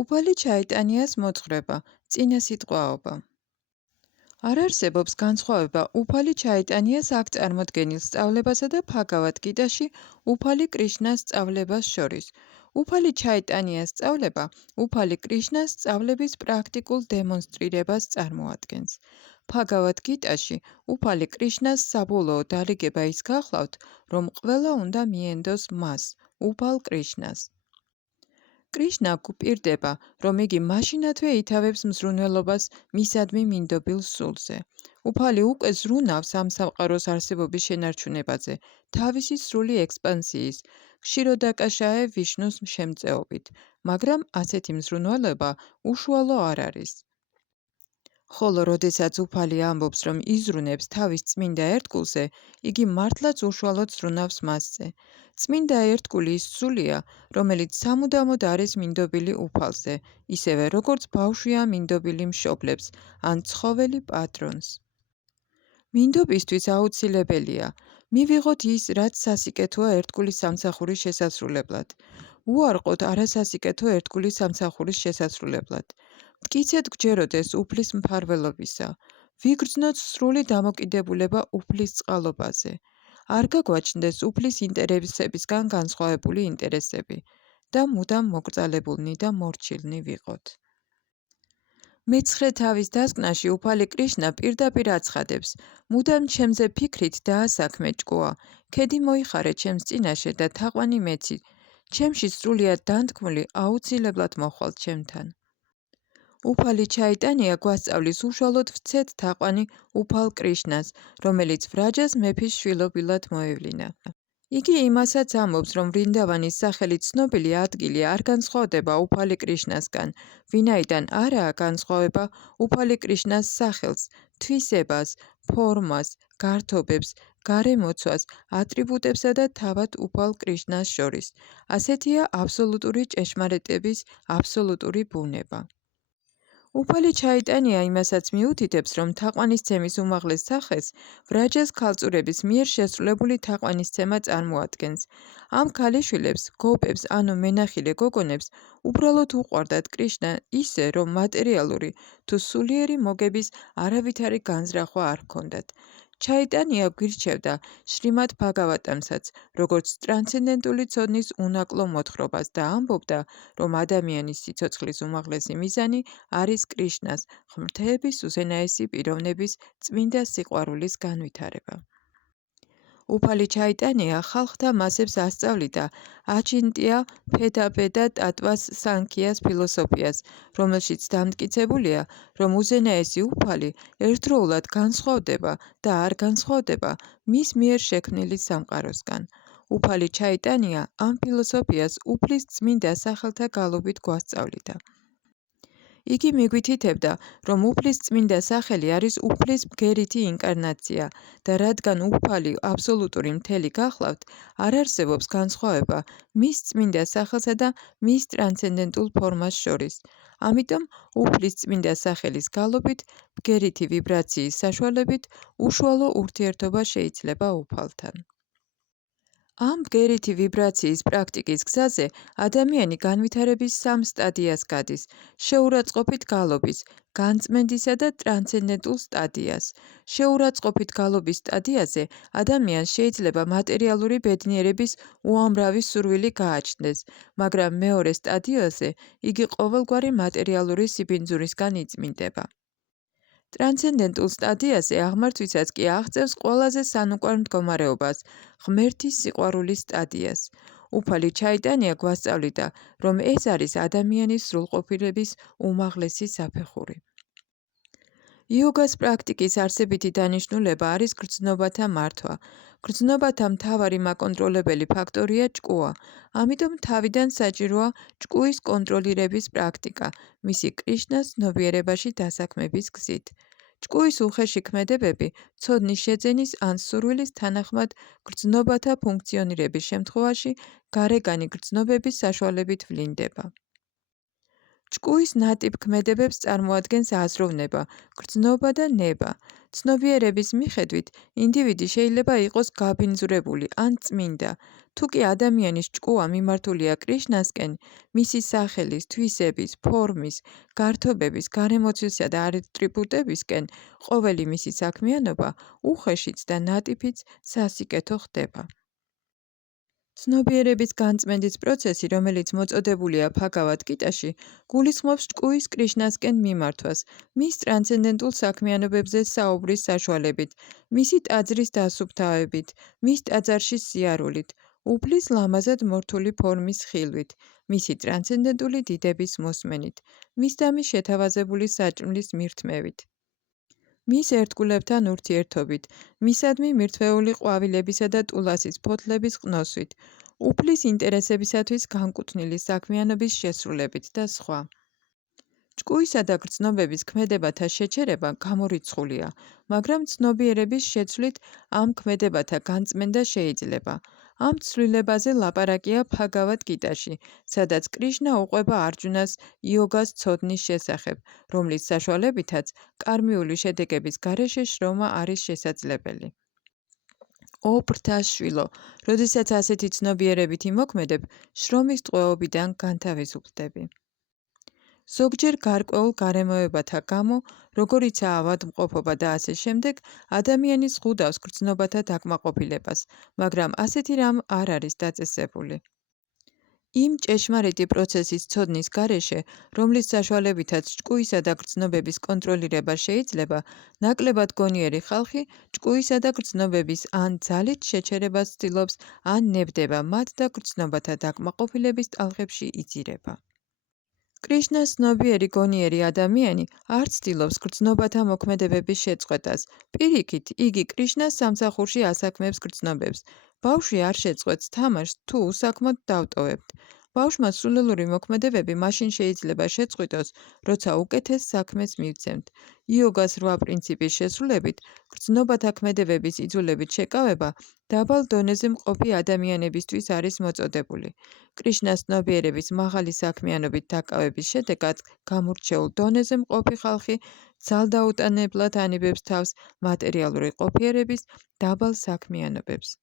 უფალი ჩაიტანიას მოძღვრება, წინა სიტყვაობა. არ არსებობს განსხვავება უფალი ჩაიტანიას აქ წარმოდგენილ სწავლებასა და ბჰაგავად გიტაში უფალი კრიშნას სწავლებას შორის. უფალი ჩაიტანიას სწავლება უფალი კრიშნას სწავლების პრაქტიკულ დემონსტრირებას წარმოადგენს. ბჰაგავად გიტაში უფალი კრიშნას საბოლოო დალიგება ის გახლავთ, რომ ყველა უნდა მიენდოს მას, უფალ კრიშნას. კრიშნა გვპირდება, რომ იგი მაშინათვე ითავებს მზრუნველობას მისადმი მინდობილ სულზე. უფალი უკვე ზრუნავს ამ სამყაროს არსებობის შენარჩუნებაზე, თავისი სრული ექსპანსიის, ხშიროდაკაშაე ვიშნუს შემწეობით, მაგრამ ასეთი მზრუნველობა უშუალო არ არის. ხოლო როდესაც უფალი ამბობს, რომ იზრუნებს თავის წმინდა ერთგულზე, იგი მართლაც უშუალოდ ზრუნავს მასზე. წმინდა ერთგული ის სულია, რომელიც სამუდამოდ არის მინდობილი უფალზე, ისევე როგორც ბავშვია მინდობილი მშობლებს ან ცხოველი პატრონს. მინდობისთვის აუცილებელია მივიღოთ ის, რაც სასიკეთოა ერთგულის სამსახურის შესასრულებლად. უარყოთ არასასიკეთო ერთგულის სამსახურის შესასრულებლად. მტკიცედ გჯეროდეს უფლის მფარველობისა. ვიგრძნოთ სრული დამოკიდებულება უფლის წყალობაზე. არ გაგვაჩნდეს უფლის ინტერესებისგან განსხვავებული ინტერესები და მუდამ მოკრძალებულნი და მორჩილნი ვიყოთ. მეცხრე თავის დასკვნაში უფალი კრიშნა პირდაპირ აცხადებს, მუდამ ჩემზე ფიქრით დაასაქმე ჭკუა, ქედი მოიხარე ჩემს წინაშე და თაყვანი მეცი, ჩემში სრულიად დანთქმული აუცილებლად მოხვალ ჩემთან. უფალი ჩაიტანია გვასწავლის უშუალოდ ვცეთ თაყვანი უფალ კრიშნას, რომელიც ვრაჯას მეფის შვილობილად მოევლინა. იგი იმასაც ამბობს, რომ ვრინდავანის სახელი ცნობილი ადგილი არ განსხვავდება უფალი კრიშნასგან, ვინაიდან არაა განსხვავება უფალი კრიშნას სახელს, თვისებას, ფორმას, გართობებს, გარემოცვას, ატრიბუტებსა და თავად უფალ კრიშნას შორის. ასეთია აბსოლუტური ჭეშმარიტების აბსოლუტური ბუნება. უფალი ჩაიტანია იმასაც მიუთითებს, რომ თაყვანისცემის უმაღლეს სახეს ვრაჯას ქალწურების მიერ შესრულებული თაყვანისცემა წარმოადგენს. ამ ქალიშვილებს, გოპებს ანუ მენახილე გოგონებს უბრალოდ უყვარდათ კრიშნა ისე, რომ მატერიალური თუ სულიერი მოგების არავითარი განზრახვა არ ჰქონდათ. ჩაიტანია გვირჩევდა შრიმად ბჰაგავატამსაც, როგორც ტრანსცენდენტული ცოდნის უნაკლო მოთხრობას და ამბობდა, რომ ადამიანის სიცოცხლის უმაღლესი მიზანი არის კრიშნას, ღმრთეების უზენაესი პიროვნების წმინდა სიყვარულის განვითარება. უფალი ჩაიტანია ხალხთა მასებს ასწავლიდა აჩინტია ფედაბედა ტატვას სანქიას ფილოსოფიას, რომელშიც დამტკიცებულია, რომ უზენაესი უფალი ერთდროულად განსხვავდება და არ განსხვავდება მის მიერ შექმნილი სამყაროსგან. უფალი ჩაიტანია ამ ფილოსოფიას უფლის წმინდა სახელთა გალობით გვასწავლიდა. იგი მიგვითითებდა, რომ უფლის წმინდა სახელი არის უფლის ბგერითი ინკარნაცია და რადგან უფალი აბსოლუტური მთელი გახლავთ, არ არსებობს განსხვავება მის წმინდა სახელსა და მის ტრანსცენდენტულ ფორმას შორის. ამიტომ უფლის წმინდა სახელის გალობით, ბგერითი ვიბრაციის საშუალებით უშუალო ურთიერთობა შეიძლება უფალთან. ამ ბგერითი ვიბრაციის პრაქტიკის გზაზე ადამიანი განვითარების სამ სტადიას გადის: შეურაცხყოფით გალობის, განწმენდისა და ტრანსცენდენტულ სტადიას. შეურაცხყოფით გალობის სტადიაზე ადამიანს შეიძლება მატერიალური ბედნიერების უამრავი სურვილი გააჩნდეს, მაგრამ მეორე სტადიაზე იგი ყოველგვარი მატერიალური სიბინძურისგან იწმინდება. ტრანსცენდენტულ სტადიაზე აღმართვისაც კი აღწევს ყველაზე სანუკვარ მდგომარეობას, ღმერთის სიყვარულის სტადიას. უფალი ჩაიტანია გვასწავლიდა, რომ ეს არის ადამიანის სრულყოფილების უმაღლესი საფეხური. იოგას პრაქტიკის არსებითი დანიშნულება არის გრძნობათა მართვა. გრძნობათა მთავარი მაკონტროლებელი ფაქტორია ჭკუა, ამიტომ თავიდან საჭიროა ჭკუის კონტროლირების პრაქტიკა, მისი კრიშნას ცნობიერებაში დასაქმების გზით. ჭკუის უხეში ქმედებები ცოდნის შეძენის ან სურვილის თანახმად გრძნობათა ფუნქციონირების შემთხვევაში გარეგანი გრძნობების საშუალებით ვლინდება. ჭკუის ნატიფ ქმედებებს წარმოადგენს აზროვნება, გრძნობა და ნება. ცნობიერების მიხედვით, ინდივიდი შეიძლება იყოს გაბინძურებული ან წმინდა. თუ კი ადამიანის ჭკუა მიმართულია კრიშნასკენ, მისი სახელის, თვისების, ფორმის, გართობების, გარემოცისა და ატრიბუტებისკენ, ყოველი მისი საქმიანობა უხეშიც და ნატიფიც სასიკეთო ხდება. ცნობიერების განწმენდის პროცესი, რომელიც მოწოდებულია ბჰაგავად გიტაში, გულისხმობს ჭკუის კრიშნასკენ მიმართვას, მის ტრანსცენდენტულ საქმიანობებზე საუბრის საშუალებით, მისი ტაძრის დასუფთავებით, მის ტაძარში სიარულით, უფლის ლამაზად მორთული ფორმის ხილვით, მისი ტრანსცენდენტული დიდების მოსმენით, მისდამის შეთავაზებული საჭმლის მირთმევით. მის ერთგულებთან ურთიერთობით, მისადმი მირთვეული ყვავილებისა და ტულასის ფოთლების ყნოსვით, უფლის ინტერესებისათვის განკუთვნილი საქმიანობის შესრულებით და სხვა. ჭკუისა და გრძნობების ქმედებათა შეჩერება გამორიცხულია, მაგრამ ცნობიერების შეცვლით ამ ქმედებათა განწმენდა შეიძლება. ამ ცვლილებაზე ლაპარაკია ბჰაგავად გიტაში, სადაც კრიშნა უყვება არჯუნას იოგას ცოდნის შესახებ, რომლის საშუალებითაც კარმიული შედეგების გარეშე შრომა არის შესაძლებელი. ო ბრთაშვილო, როდესაც ასეთი ცნობიერებით იმოქმედებ, შრომის ტყვეობიდან განთავისუფლდები. ზოგჯერ გარკვეულ გარემოებათა გამო, როგორიცაა ავადმყოფობა და ასე შემდეგ, ადამიანი ზღუდავს გრძნობათა დაკმაყოფილებას, მაგრამ ასეთი რამ არ არის დაწესებული. იმ ჭეშმარიტი პროცესის ცოდნის გარეშე, რომლის საშუალებითაც ჭკუისა და გრძნობების კონტროლირება შეიძლება, ნაკლებად გონიერი ხალხი ჭკუისა და გრძნობების ან ძალით შეჩერებას ცდილობს, ან ნებდება მათ და გრძნობათა დაკმაყოფილების ტალღებში იძირება. კრიშნას ცნობიერი გონიერი ადამიანი არ ცდილობს გრძნობათა მოქმედებების შეწყვეტას. პირიქით, იგი კრიშნას სამსახურში ასაქმებს გრძნობებს. ბავშვი არ შეწყვეტს თამაშს, თუ უსაქმოდ დავტოვებთ. ბავშვმა სულელური მოქმედებები მაშინ შეიძლება შეწყვიტოს, როცა უკეთეს საქმეს მივცემთ. იოგას 8 პრინციპის შესრულებით, გრძნობათა ქმედებების იძულებით შეკავება დაბალ დონეზე მყოფი ადამიანებისთვის არის მოწოდებული. კრიშნას ცნობიერების მაღალი საქმიანობით დაკავების შედეგად გამორჩეულ დონეზე მყოფი ხალხი ძალდაუტანებლად ანებებს თავს მატერიალური ყოფიერების დაბალ საქმიანობებს.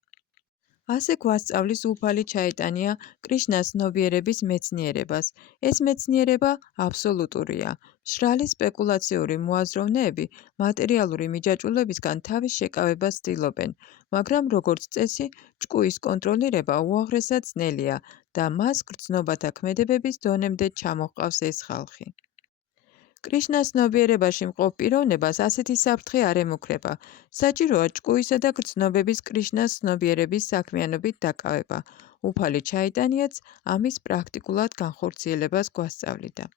ასე გვასწავლის უფალი ჩაიტანია კრიშნას ცნობიერების მეცნიერებას. ეს მეცნიერება აბსოლუტურია. მშრალი სპეკულაციური მოაზროვნეები მატერიალური მიჯაჭვულებისგან თავის შეკავებას ცდილობენ, მაგრამ როგორც წესი, ჭკუის კონტროლირება უაღრესად ძნელია და მას გრძნობათა ქმედებების დონემდე ჩამოჰყავს ეს ხალხი. კრიშნას ცნობიერებაში მყოფ პიროვნებას ასეთი საფრთხე არ ემუქრება. საჭიროა ჭკუისა და გრძნობების კრიშნას ცნობიერების საქმიანობით დაკავება. უფალი ჩაიტანიაც ამის პრაქტიკულად განხორციელებას გვასწავლიდა.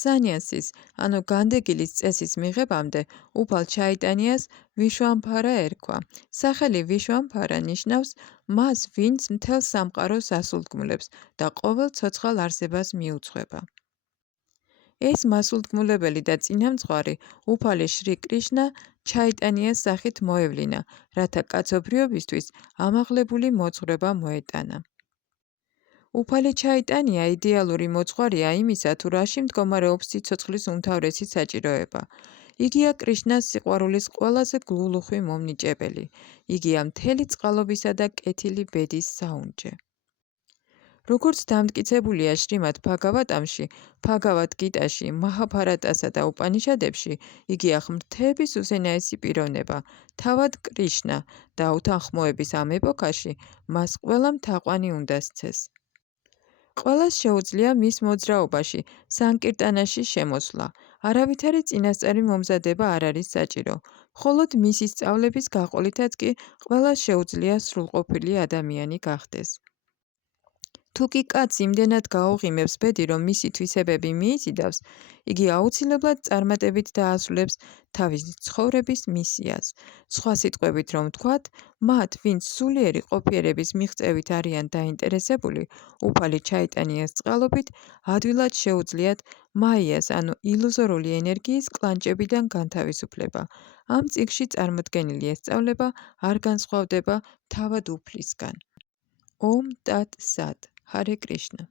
სანიასის, ანუ განდეგილის წესის მიღებამდე, უფალ ჩაიტანიას ვიშვამბარა ერქვა. სახელი ვიშვამბარა ნიშნავს მას, ვინც მთელ სამყაროს ასულთქმულებს და ყოველ ცოცხალ არსებას მიუძღვება. ეს მასულთქმულებელი და წინამძღვარი უფალი შრი კრიშნა ჩაიტანიას სახით მოევლინა, რათა კაცობრიობისთვის ამაღლებული მოძღვრება მოეტანა. უფალი ჩაიტანია იდეალური მოძღვარია იმისა, თუ რაში მდგომარეობს სიცოცხლის უმთავრესი საჭიროება. იგია კრიშნას სიყვარულის ყველაზე გლულუხვი მომნიჭებელი. იგია მთელი წყალობისა და კეთილი ბედის საუნჯე. როგორც დამტკიცებულია შრიმად ბჰაგავატამში, ბჰაგავად გიტაში, მაჰაბჰარატასა და უპანიშადებში, იგია ღმრთების უზენაესი პიროვნება, თავად კრიშნა და უთანხმოების ამ ეპოქაში მას ყველამ თაყვანი უნდა სცეს. ყველას შეუძლია მის მოძრაობაში, სანკირტანაში შემოსვლა. არავითარი წინასწარი მომზადება არ არის საჭირო. მხოლოდ მისი სწავლების გაყოლითაც კი ყველას შეუძლია სრულყოფილი ადამიანი გახდეს. თუ კი კაცს იმდენად გაუღიმებს ბედი, რომ მისი თვისებები მიიზიდავს, იგი აუცილებლად წარმატებით დაასრულებს თავისი ცხოვრების მისიას. სხვა სიტყვებით რომ ვთქვათ, მათ, ვინც სულიერი ყოფიერების მიღწევით არიან დაინტერესებული, უფალი ჩაიტანიას წყალობით ადვილად შეუძლიათ მაიას, ანუ ილუზორული ენერგიის კლანჭებიდან განთავისუფლება. ამ წიგნში წარმოდგენილი ეს სწავლება არ განსხვავდება თავად უფლისგან. ომ ტატ სად. ჰარე კრიშნა.